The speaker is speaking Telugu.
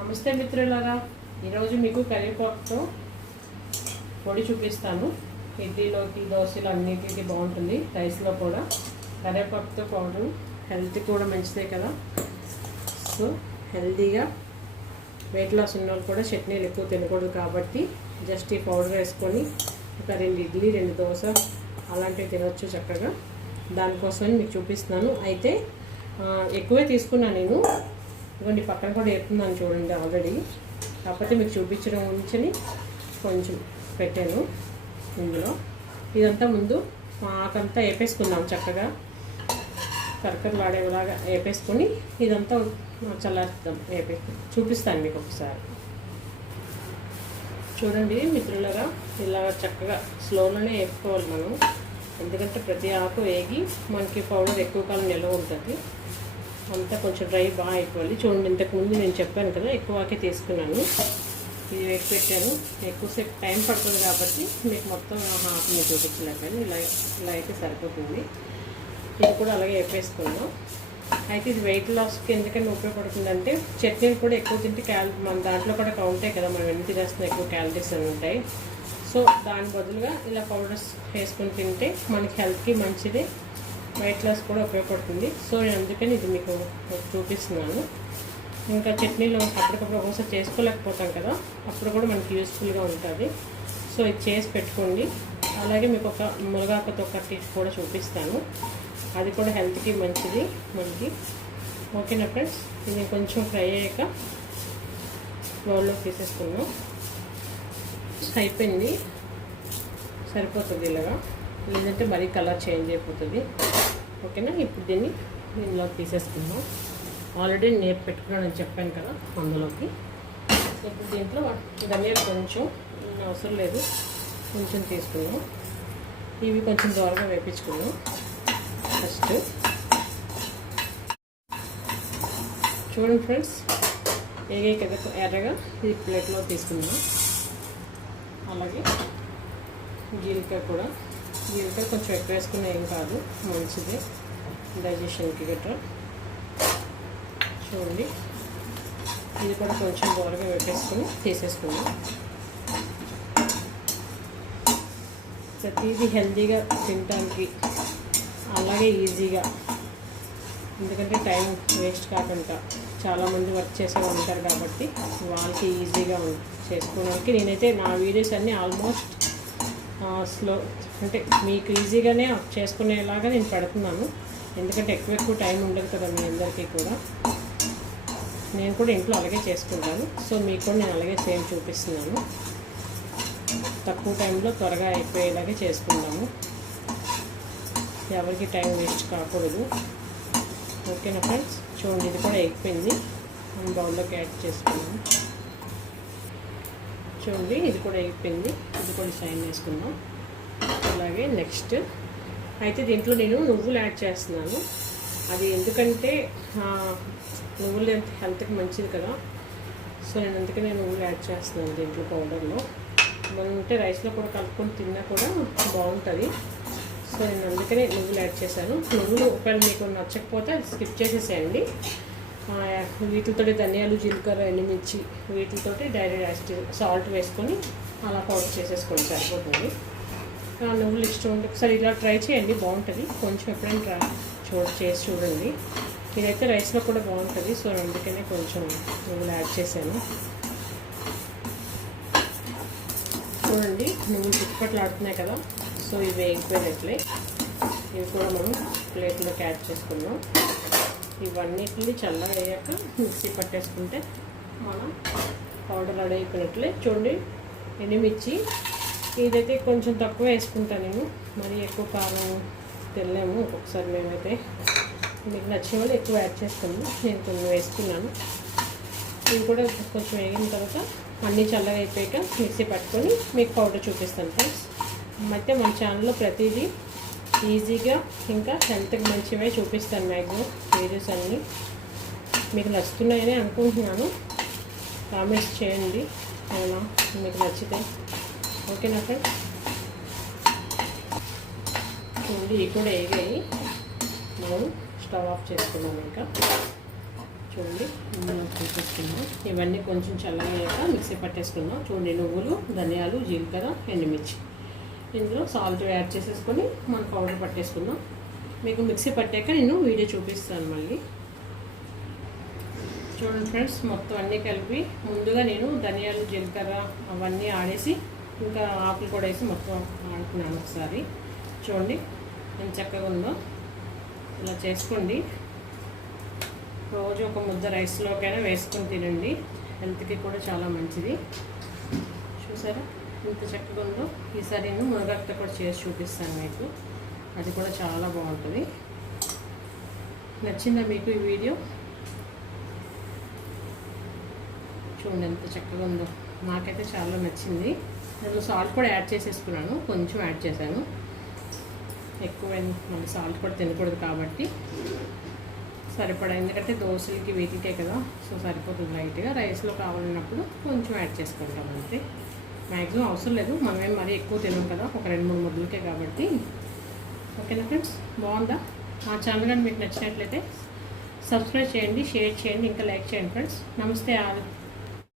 నమస్తే మిత్రులారా, ఈరోజు మీకు కరివేపాకుతో పొడి చూపిస్తాను. ఇడ్లీలోకి, దోశలు అన్నిటికీ బాగుంటుంది. రైస్లో కూడా కరివేపాకుతో పౌడర్ హెల్త్ కూడా మంచిదే కదా. సో హెల్తీగా వెయిట్ లాస్ ఉన్న వాళ్ళు కూడా చట్నీలు ఎక్కువ తినకూడదు కాబట్టి జస్ట్ ఈ పౌడర్ వేసుకొని ఒక 2 ఇడ్లీ 2 దోశ అలాంటివి తినవచ్చు చక్కగా. దానికోసమని మీకు చూపిస్తున్నాను. అయితే ఎక్కువే తీసుకున్నాను నేను. ఇవ్వండి, పక్కన కూడా వేస్తున్నాను చూడండి ఆల్రెడీ. కాకపోతే మీకు చూపించడం గురించి కొంచెం పెట్టాను ఇందులో. ఇదంతా ముందు ఆకంతా వేపేసుకుందాం చక్కగా, కరకరలాడేలాగా వేపేసుకొని ఇదంతా చల్లారుద్దాం. చూపిస్తాను మీకు ఒకసారి. చూడండి మిత్రులరా, ఇలా చక్కగా స్లోలోనే వేసుకోవాలి మనం. ఎందుకంటే ప్రతి ఆకు వేగి మనకి పౌడర్ ఎక్కువ కాలం నిల్వ ఉంటుంది. అంతా కొంచెం డ్రై బాగా అయిపోవాలి. చూడండి, ఇంతకుముందు నేను చెప్పాను కదా ఎక్కువ ఆకే తీసుకున్నాను. ఇది వేసి పెట్టాను. ఎక్కువసేపు టైం పడుతుంది కాబట్టి మీకు మొత్తం ఆకుని చూపించలేక ఇలా అయితే సరిపోతుంది. ఇది కూడా అలాగే వేపేసుకుందాం. అయితే ఇది వెయిట్ లాస్కి ఎందుకని ఉపయోగపడుతుందంటే, చట్నీలు కూడా ఎక్కువ తింటే మన దాంట్లో కూడా ఉంటాయి కదా, మనం ఎన్ని తినేస్తున్నా ఎక్కువ క్యాలరీస్ అని ఉంటాయి. సో దాని బదులుగా ఇలా పౌడర్స్ వేసుకొని తింటే మనకి హెల్త్కి మంచిదే, వెయిట్ లాస్ కూడా ఉపయోగపడుతుంది. సో నేను అందుకని ఇది మీకు చూపిస్తున్నాను. ఇంకా చట్నీలు అప్పటికప్పుడు ఒకసారి చేసుకోలేకపోతాం కదా, అప్పుడు కూడా మనకి యూస్ఫుల్గా ఉంటుంది. సో ఇది చేసి పెట్టుకోండి. అలాగే మీకు ఒక మునగాకుతో ఒకటి కూడా చూపిస్తాను, అది కూడా హెల్త్కి మంచిది మనకి. ఓకేనా ఫ్రెండ్స్, ఇది కొంచెం ఫ్రై అయ్యాక బౌల్లో తీసేసుకున్నాం. అయిపోయింది, సరిపోతుంది ఇలాగా. లేదంటే మరీ కలర్ చేంజ్ అయిపోతుంది. ఓకేనా, ఇప్పుడు దీన్ని దీనిలో తీసేసుకుందాం. ఆల్రెడీ నేను పెట్టుకున్నానని చెప్పాను కదా అందులోకి. ఇప్పుడు దీంట్లో ధనియాలు కొంచెం అవసరం లేదు, కొంచెం తీసుకున్నాం. ఇవి కొంచెం దూరంగా వేపించుకున్నాం. ఫస్ట్ చూడండి ఫ్రెండ్స్, ఎర్రగా ఇది ప్లేట్లో తీసుకుందాం. అలాగే జీలకాయ కూడా, జీలకాయ కొంచెం ఎక్కువ వేసుకున్నా ఏం కాదు, మంచిది డైజెషన్కి గట్రా. చూడండి, ఇది కూడా కొంచెం దూరంగా వేపేసుకుని తీసేసుకుందాం. ప్రతిదీ హెల్తీగా తినడానికి, అలాగే ఈజీగా, ఎందుకంటే టైం వేస్ట్ కాకుండా చాలామంది వర్క్ చేసే ఉంటారు కాబట్టి వాళ్ళకి ఈజీగా చేసుకోవడానికి నేనైతే నా వీడియోస్ అన్నీ ఆల్మోస్ట్ స్లో, అంటే మీకు ఈజీగానే చేసుకునేలాగా నేను పెడుతున్నాను. ఎందుకంటే ఎక్కువ టైం ఉండదు కదా మీ అందరికీ కూడా. నేను కూడా ఇంట్లో అలాగే చేసుకుంటాను. సో మీకు కూడా నేను అలాగే సేమ్ చూపిస్తున్నాను. తక్కువ టైంలో త్వరగా అయిపోయేలాగే చేసుకుందాము, ఎవరికి టైం వేస్ట్ కాకూడదు. ఓకేనా ఫ్రెండ్స్, చూడండి ఇది కూడా అయిపోయింది. మనం బౌల్లోకి యాడ్ చేసుకున్నాము. చూడండి ఇది కూడా అయిపోయింది. ఇది కూడా సైన్ వేసుకుందాం. అలాగే నెక్స్ట్ అయితే దీంట్లో నేను నువ్వులు యాడ్ చేస్తున్నాను. అది ఎందుకంటే నువ్వులు హెల్త్కి మంచిది కదా. సో నేను అందుకనే నువ్వులు యాడ్ చేస్తున్నాను దీంట్లో పౌడర్లో. మనం ఉంటే రైస్లో కూడా కలుపుకొని తిన్నా కూడా బాగుంటుంది. సో నేను అందుకనే నువ్వులు యాడ్ చేశాను. నువ్వులు ఒకవేళ మీకు నచ్చకపోతే స్కిప్ చేసేసేయండి. వీటితో ధనియాలు, జీలకర్ర, ఎండుమిర్చి వీటితో డైరెక్ట్ సాల్ట్ వేసుకొని అలా పౌడర్ చేసేసుకోండి, సరిపోతుంది. నువ్వులు ఇష్టం ఉంటే ఒకసారి ఇలా ట్రై చేయండి, బాగుంటుంది. కొంచెం ఎప్పుడైనా చేసి చూడండి. ఇదైతే రైస్లో కూడా బాగుంటుంది. సో అందుకనే కొంచెం నువ్వులు యాడ్ చేశాను. చూడండి నువ్వులు చుట్టుపట్లాడుతున్నాయి కదా. సో ఇవి వేగిపోయినట్లే. ఇవి కూడా మనం ప్లేట్లోకి యాడ్ చేసుకుందాం. ఇవన్నిటిని చల్లగా అయ్యాక మిక్సీ పట్టేసుకుంటే మనం పౌడర్ రెడీ అయిపోయినట్లే. చూడండి ఎండుమిర్చి ఇదైతే కొంచెం తక్కువ వేసుకుంటాను నేను, మరి ఎక్కువ కారం తినలేము ఒక్కొక్కసారి మేమైతే. మీకు నచ్చిన వాళ్ళు ఎక్కువ యాడ్ చేసుకున్నాను, నేను కొన్ని వేసుకున్నాను. ఇవి కూడా కొంచెం వేగిన తర్వాత అన్నీ చల్లగా అయిపోయాక మిక్సీ పట్టుకొని మీకు పౌడర్ చూపిస్తాను ఫ్రెండ్స్. అయితే మన ఛానల్లో ప్రతిదీ ఈజీగా ఇంకా హెల్త్కి మంచివే చూపిస్తాను. మ్యాక్సిమం వీడియోస్ అన్నీ మీకు నచ్చుతున్నాయని అనుకుంటున్నాను. కామెంట్స్ చేయండి అవునా మీకు నచ్చితే. ఓకేనా ఫ్రెండ్స్, చూడండి ఇవి కూడా వేగాయి. మనం స్టవ్ ఆఫ్ చేసుకున్నాం. ఇంకా చూడండి తీసేసుకుందాం. ఇవన్నీ కొంచెం చల్లగా మిక్సీ పట్టేసుకుందాం. చూడండి నువ్వులు, ధనియాలు, జీలకర్ర, ఎండుమిర్చి, ఇందులో సాల్ట్ యాడ్ చేసేసుకొని మనం పౌడర్ పట్టేసుకుందాం. మీకు మిక్సీ పట్టాక నేను వీడియో చూపిస్తాను మళ్ళీ. చూడండి ఫ్రెండ్స్, మొత్తం అన్నీ కలిపి ముందుగా నేను ధనియాలు, జీలకర్ర అవన్నీ ఆడేసి ఇంకా ఆకులు కూడా వేసి మొత్తం ఆడుకున్నాను ఒకసారి. చూడండి ఎంత చక్కగా ఉందో. ఇలా చేసుకోండి. రోజు ఒక ముద్ద రైస్లోకైనా వేసుకొని తినండి. హెల్త్కి కూడా చాలా మంచిది. చూసారా ఎంత చక్కగా ఉందో. ఈసారి నేను మునగాకుతో కూడా చేసి చూపిస్తాను మీకు. అది కూడా చాలా బాగుంటుంది. నచ్చిందా మీకు ఈ వీడియో? చూడండి ఎంత చక్కగా ఉందో. నాకైతే చాలా నచ్చింది. అందులో సాల్ట్ కూడా యాడ్ చేసేసుకున్నాను. కొంచెం యాడ్ చేశాను, ఎక్కువ మళ్ళీ సాల్ట్ కూడా తినకూడదు కాబట్టి సరిపడా. ఎందుకంటే దోశలకి వీటికే కదా, సో సరిపోతుంది. లైట్గా రైస్లో కావాలన్నప్పుడు కొంచెం యాడ్ చేసుకుంటాం అంతే. మ్యాక్సిమం అవసరం లేదు, మనమేం మరీ ఎక్కువ తినాం కదా, ఒక 2-3 ముద్దలకే కాబట్టి. ఓకేనా ఫ్రెండ్స్, బాగుందా? మా ఛానల్ కానీ మీకు నచ్చినట్లయితే సబ్స్క్రైబ్ చేయండి, షేర్ చేయండి, ఇంకా లైక్ చేయండి ఫ్రెండ్స్. నమస్తే ఆల్.